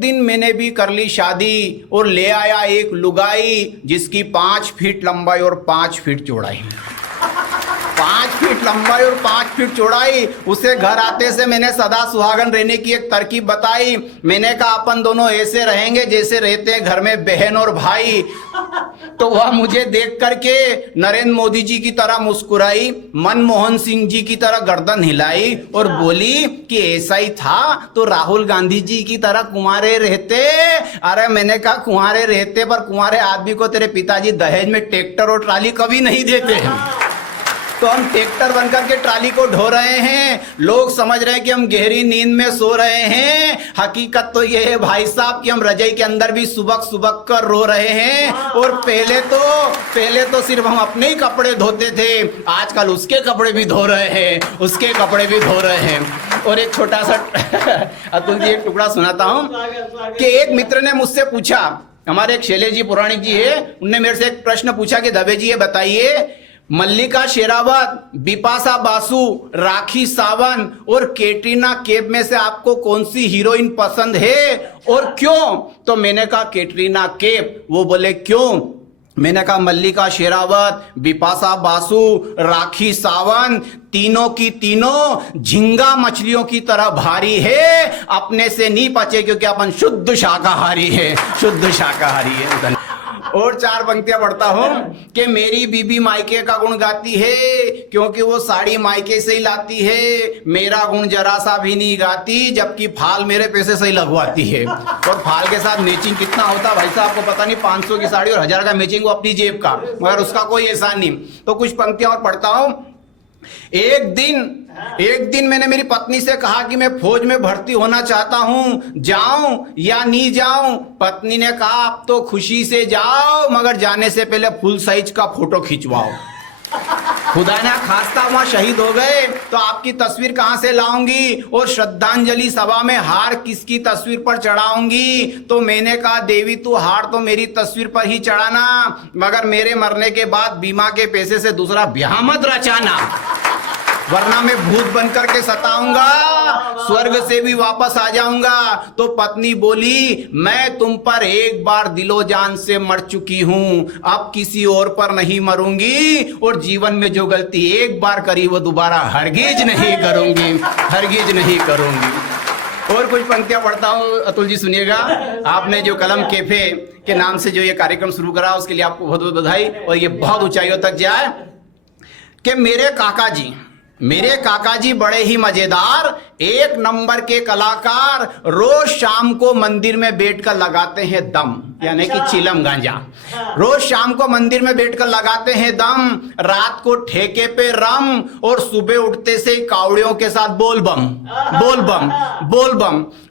दिन मैंने भी कर ली शादी और ले आया एक लुगाई जिसकी 5 फीट लंबाई और 5 फीट चौड़ाई। 5 फीट लंबाई और 5 फीट चौड़ाई। उसे घर आते से मैंने सदा सुहागन रहने की एक तरकीब बताई। मैंने कहा अपन दोनों ऐसे रहेंगे जैसे रहते हैं घर में बहन और भाई। तो वह मुझे देख करके नरेंद्र मोदी जी की तरह मुस्कुराई, मनमोहन सिंह जी की तरह गर्दन हिलाई और बोली कि ऐसा ही था तो राहुल गांधी जी की तरह कुंवारे रहते। अरे मैंने कहा कुंवारे रहते, पर कुंवारे आदमी को तेरे पिताजी दहेज में ट्रैक्टर और ट्राली कभी नहीं देते हैं। तो हम ट्रैक्टर बनकर के ट्राली को ढो रहे हैं। लोग समझ रहे हैं कि हम गहरी नींद में सो रहे हैं। हकीकत तो यह है भाई साहब कि हम रजाई के अंदर भी सुबक सुबक कर रो रहे हैं। और पहले तो सिर्फ हम अपने ही कपड़े धोते थे, आजकल उसके कपड़े भी धो रहे हैं, उसके कपड़े भी धो रहे हैं। और एक छोटा सा अतुल जी एक टुकड़ा सुनाता हूं कि एक मित्र ने मुझसे पूछा, हमारे एक शैलेश जी पुराणिक जी है, उनने मेरे से एक प्रश्न पूछा कि दवे जी ये बताइए, मल्लिका शेरावत, बिपाशा बासु, राखी सावंत और कैटरीना कैफ में से आपको कौन सी हीरोइन पसंद है और क्यों? तो मैंने कहा कैटरीना कैफ। वो बोले क्यों? मैंने कहा मल्लिका शेरावत, बिपाशा बासु, राखी सावंत, तीनों की तीनों झींगा मछलियों की तरह भारी है, अपने से नहीं पचे क्योंकि अपन शुद्ध शाकाहारी है, शुद्ध शाकाहारी है। और 4 पंक्तियां पढ़ता हूं कि मेरी बीबी मायके का गुण गाती है क्योंकि वो साड़ी मायके से ही लाती है, मेरा गुण जरा सा भी नहीं गाती जबकि फाल मेरे पैसे से ही लगवाती है। और फाल के साथ मैचिंग कितना होता भाई साहब आपको पता नहीं, 500 की साड़ी और 1000 का मैचिंग वो अपनी जेब का, मगर उसका कोई एहसान नहीं। तो कुछ पंक्तियां और पढ़ता हूं। एक दिन मैंने मेरी पत्नी से कहा कि मैं फौज में भर्ती होना चाहता हूं, जाऊं या नहीं जाऊं? पत्नी ने कहा आप तो खुशी से जाओ मगर जाने से पहले फुल साइज का फोटो खिंचवाओ। खुदा ना खास्ता वहां शहीद हो गए तो आपकी तस्वीर कहां से लाऊंगी और श्रद्धांजलि सभा में हार किसकी तस्वीर पर चढ़ाऊंगी? तो मैंने कहा देवी तू हार तो मेरी तस्वीर पर ही चढ़ाना, मगर मेरे मरने के बाद बीमा के पैसे से दूसरा ब्याह मत रचाना, वरना मैं भूत बनकर के सताऊंगा, स्वर्ग से भी वापस आ जाऊंगा। तो पत्नी बोली मैं तुम पर एक बार दिलो जान से मर चुकी हूं, अब किसी और पर नहीं मरूंगी और जीवन में जो गलती एक बार करी वो दोबारा हरगिज नहीं करूंगी, हरगिज नहीं करूंगी। और कुछ पंक्तियां पढ़ता हूं, अतुल जी सुनिएगा। आपने जो कलम कैफे के नाम से जो ये कार्यक्रम शुरू करा उसके लिए आपको बहुत बहुत बधाई और ये बहुत ऊंचाइयों तक जाए। कि मेरे काका जी बड़े ही मजेदार, 1 नंबर के कलाकार, रोज शाम को मंदिर में बैठकर लगाते हैं दम, यानी कि चिलम गांजा। रोज शाम को मंदिर में बैठकर लगाते हैं दम, रात को ठेके पे रम और सुबह उठते से कावड़ियों के साथ बोल बम बोल बम बोल बम।